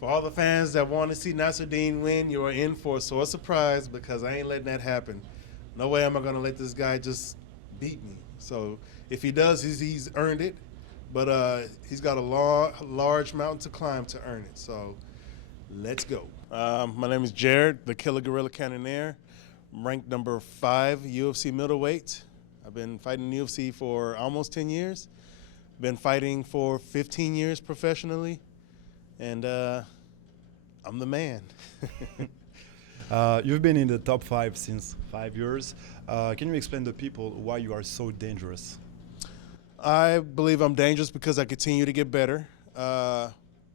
For all the fans that want to see Nassourdine win, you are in for a sore surprise because I ain't letting that happen. No way am I going to let this guy just beat me. So if he does, he's earned it. But he's got a large mountain to climb to earn it. So let's go. My name is Jared, the Killer Gorilla Cannonier. I'm ranked number 5 UFC middleweight. I've been fighting in the UFC for almost 10 years. Been fighting for 15 years professionally. And I'm the man. You've been in the top 5 since 5 years. Can you explain to people why you are so dangerous? I believe I'm dangerous because I continue to get better. It's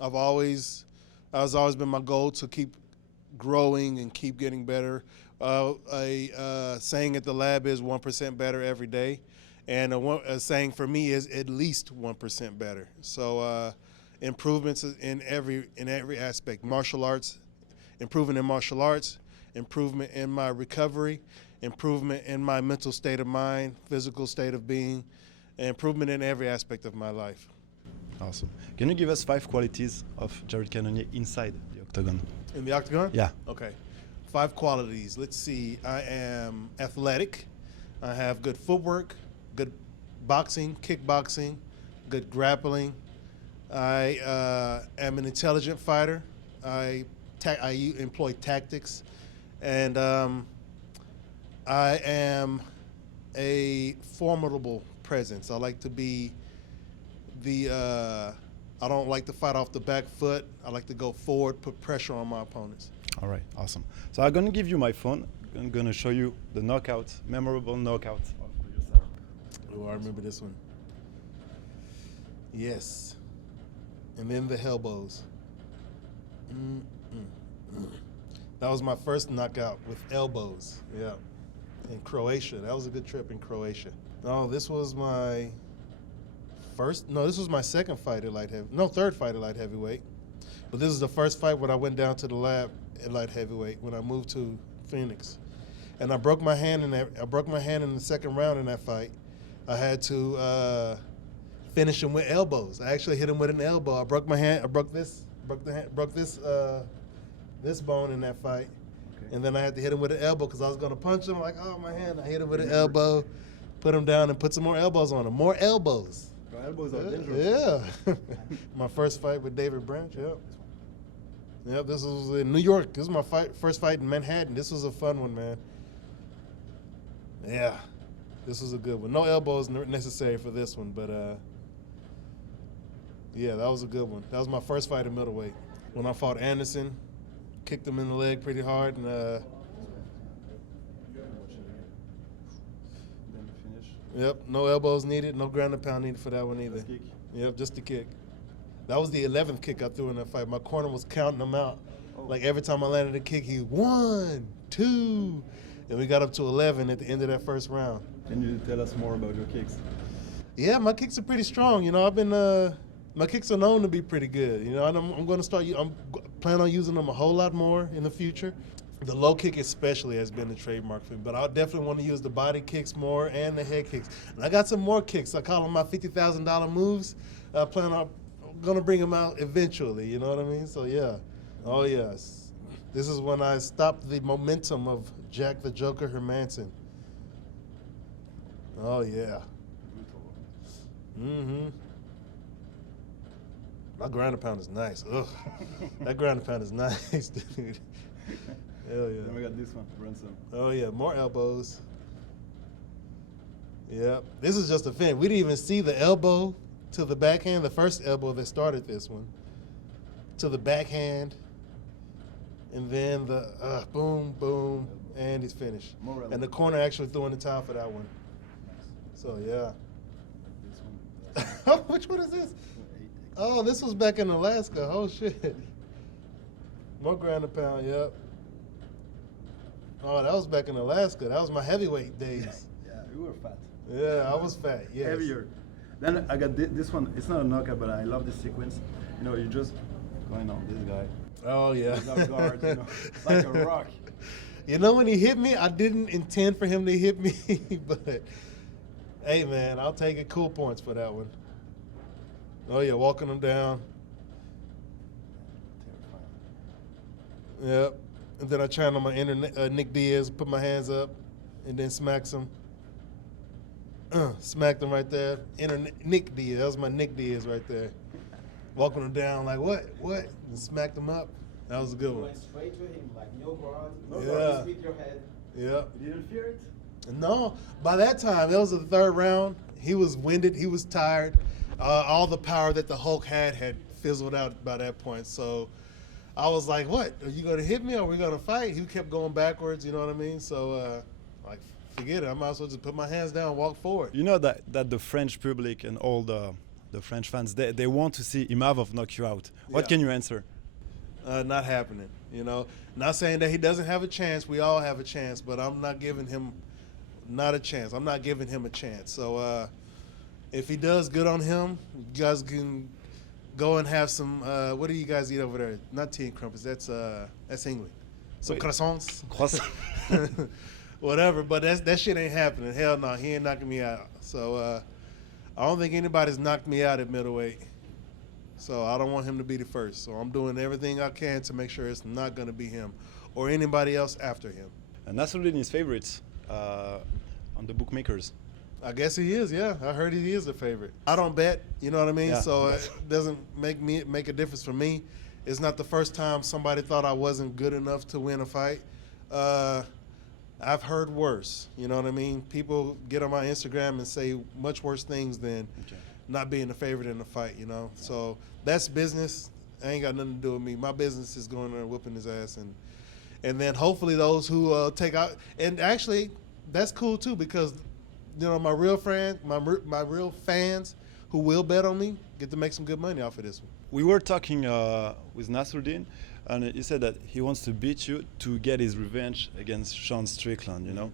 always been my goal to keep growing and keep getting better. A saying at the lab is 1% better every day, and a saying for me is at least 1% better. So improvements in every aspect. Martial arts, improvement in martial arts, improvement in my recovery, improvement in my mental state of mind, physical state of being, and improvement in every aspect of my life. Awesome. Can you give us 5 qualities of Jared Cannonier inside the octagon? In the octagon? Yeah. Okay. 5 qualities. Let's see. I am athletic. I have good footwork, good boxing, kickboxing, good grappling. I am an intelligent fighter. I employ tactics, and I am a formidable presence. I like to be I don't like to fight off the back foot. I like to go forward, put pressure on my opponents. All right, awesome. So I'm going to give you my phone. I'm going to show you the knockouts, memorable knockouts. Oh, I remember this one. Yes. And then the elbows. That was my first knockout with elbows. Yeah. In Croatia. That was a good trip in Croatia. No, this was my second fight at light heavyweight. No, third fight at light heavyweight. But this is the first fight when I went down to the lab at light heavyweight when I moved to Phoenix. And I broke my hand in the second round in that fight. I had to finish him with elbows. I actually hit him with an elbow. I broke my hand. I broke this bone in that fight. Okay. And then I had to hit him with an elbow because I was going to punch him. Like, oh, my hand. I hit him with an elbow, put him down, and put some more elbows on him. More elbows. Elbows are dangerous. Yeah. My first fight with David Branch, yep. Yep, this was in New York. This was my first fight in Manhattan. This was a fun one, man. Yeah, this was a good one. No elbows necessary for this one, but yeah, that was a good one. That was my first fight in middleweight. When I fought Anderson, kicked him in the leg pretty hard, and yep, no elbows needed, no ground and pound needed for that one either. Yep, just a kick. That was the 11th kick I threw in that fight. My corner was counting them out. Like every time I landed a kick, he 1, 2, and we got up to 11 at the end of that first round. Can you tell us more about your kicks? Yeah, my kicks are pretty strong. You know, my kicks are known to be pretty good. You know, and I'm going to start. I'm planning on using them a whole lot more in the future. The low kick especially has been a trademark for me, but I definitely want to use the body kicks more and the head kicks. And I got some more kicks. I call them my $50,000 moves. I plan on going to bring them out eventually, you know what I mean? So, yeah. Oh, yes. This is when I stopped the momentum of Jack the Joker Hermanson. Oh, yeah. Mm-hmm. My ground and pound is nice. Ugh. That ground and pound is nice, dude. Hell yeah. Then we got this one, Ransom. Oh yeah, more elbows. Yep. This is just a fin. We didn't even see the elbow to the backhand, the first elbow that started this one. To the backhand. And then the boom, boom, and he's finished. And the corner actually threw in the towel for that one. So yeah. This one. Which one is this? Oh, this was back in Alaska. Oh shit. More ground and pound, yep. Oh, that was back in Alaska. That was my heavyweight days. Yeah, you were fat. Yeah, I was fat, yes. Heavier. Then I got this one. It's not a knockout, but I love this sequence. You know, you just going on this guy. Oh, yeah. Without guard, you know, like a rock. You know, when he hit me, I didn't intend for him to hit me, but hey, man, I'll take it. Cool points for that one. Oh, yeah, walking him down. Yep. And then I channel my inner Nick Diaz, put my hands up, and then smacks him. Smacked him right there. Inner Nick Diaz. That was my Nick Diaz right there. Walking him down like, what? And smacked him up. That was a good You one. went straight to him, like no guard, Yeah. with your head. Yeah. You didn't fear it? No, by that time, it was the third round. He was winded. He was tired. All the power that the Hulk had fizzled out by that point. So I was like, what? Are you going to hit me or are we going to fight? He kept going backwards, you know what I mean? So, like, forget it. I might as well just put my hands down and walk forward. You know that the French public and all the French fans, they want to see Imavov knock you out. What Yeah. can you answer? Not happening, you know. Not saying that he doesn't have a chance. We all have a chance, but I'm not giving him not a chance. I'm not giving him a chance. So if he does, good on him. You guys can go and have some, what do you guys eat over there? Not tea and crumpets. That's England. Some Wait. croissants. Croissant. Whatever, but that shit ain't happening. Hell no, he ain't knocking me out. So I don't think anybody's knocked me out at middleweight. So I don't want him to be the first. So I'm doing everything I can to make sure it's not going to be him or anybody else after him. And Nassourdine is favorites on the bookmakers. I guess he is, yeah. I heard he is a favorite. I don't bet, you know what I mean? Yeah. So it doesn't make a difference for me. It's not the first time somebody thought I wasn't good enough to win a fight. I've heard worse, you know what I mean? People get on my Instagram and say much worse things than not being a favorite in the fight, you know? So that's business. I ain't got nothing to do with me. My business is going there and whooping his ass. And then hopefully those who take out, and actually that's cool too because, you know, my real fans who will bet on me get to make some good money off of this one. We were talking with Nassourdine, and he said that he wants to beat you to get his revenge against Sean Strickland, you know?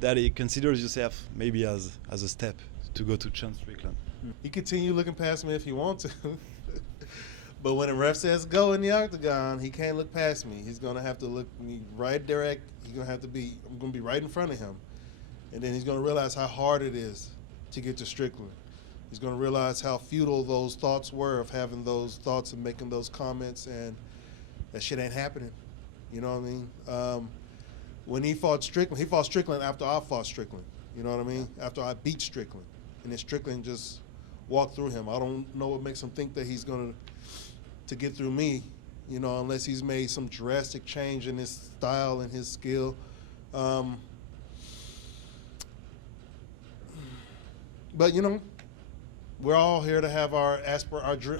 That he considers himself maybe as a step to go to Sean Strickland. He continue looking past me if he wants to. But when a ref says go in the octagon, he can't look past me. He's going to have to look me right direct. I'm going to be right in front of him. And then he's going to realize how hard it is to get to Strickland. He's going to realize how futile those thoughts were of having those thoughts and making those comments, and that shit ain't happening. You know what I mean? When he fought Strickland after I fought Strickland. You know what I mean? After I beat Strickland. And then Strickland just walked through him. I don't know what makes him think that he's going to get through me, you know, unless he's made some drastic change in his style and his skill. But, you know, we're all here to have our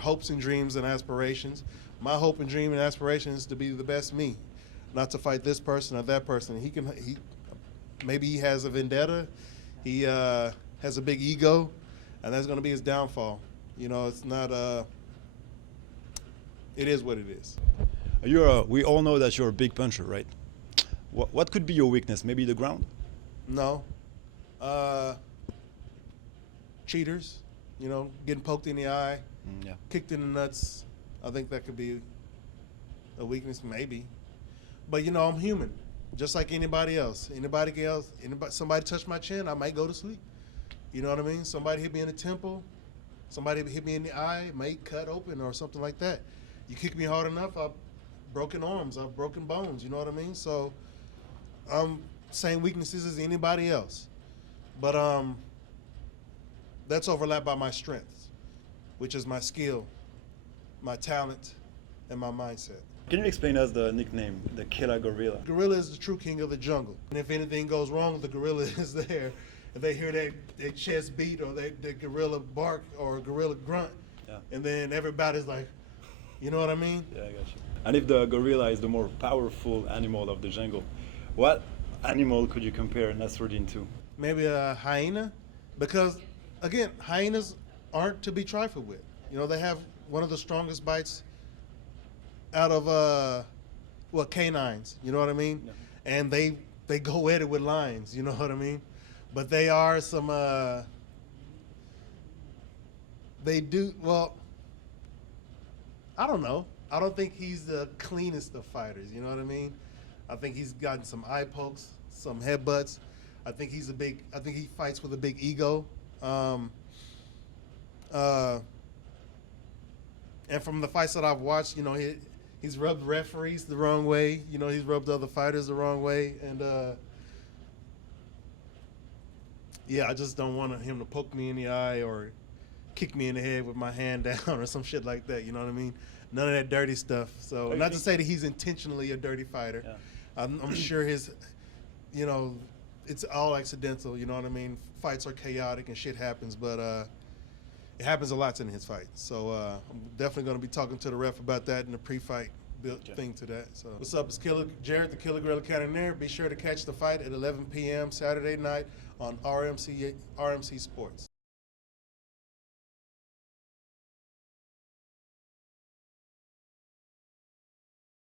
hopes and dreams and aspirations. My hope and dream and aspiration is to be the best me, not to fight this person or that person. Maybe he has a vendetta. He has a big ego, and that's going to be his downfall. You know, it's not. It is what it is. We all know that you're a big puncher, right? What could be your weakness? Maybe the ground? No. Cheaters, you know, getting poked in the eye, kicked in the nuts. I think that could be weakness, maybe. But, you know, I'm human, just like anybody else. Somebody touch my chin, I might go to sleep. You know what I mean? Somebody hit me in the temple, somebody hit me in the eye, might cut open or something like that. You kick me hard enough, I've broken arms, I've broken bones, you know what I mean? So I'm same weaknesses as anybody else. But that's overlapped by my strengths, which is my skill, my talent, and my mindset. Can you explain us the nickname, the Killer Gorilla? Gorilla is the true king of the jungle. And if anything goes wrong, the gorilla is there. If they hear their chest beat or their gorilla bark or gorilla grunt, and then everybody's like, you know what I mean? Yeah, I got you. And if the gorilla is the more powerful animal of the jungle, what animal could you compare Nassourdine to? Maybe a hyena, because, again, hyenas aren't to be trifled with. You know, they have one of the strongest bites out of, canines, you know what I mean? Yeah. And they go at it with lions, you know what I mean? But they are some, I don't know. I don't think he's the cleanest of fighters, you know what I mean? I think he's gotten some eye pokes, some headbutts. I think he fights with a big ego. And from the fights that I've watched, you know, He's rubbed referees the wrong way. You know, he's rubbed other fighters the wrong way. And, yeah, I just don't want him to poke me in the eye or kick me in the head with my hand down or some shit like that. You know what I mean? None of that dirty stuff. So not to say that he's intentionally a dirty fighter. Yeah. I'm sure his, you know, it's all accidental. You know what I mean? Fights are chaotic and shit happens, but it happens a lot in his fights. So I'm definitely going to be talking to the ref about that in the pre-fight thing to that. So what's up? It's Jared, the Killer Gorilla Cannonier. Be sure to catch the fight at 11 p.m. Saturday night on RMC Sports.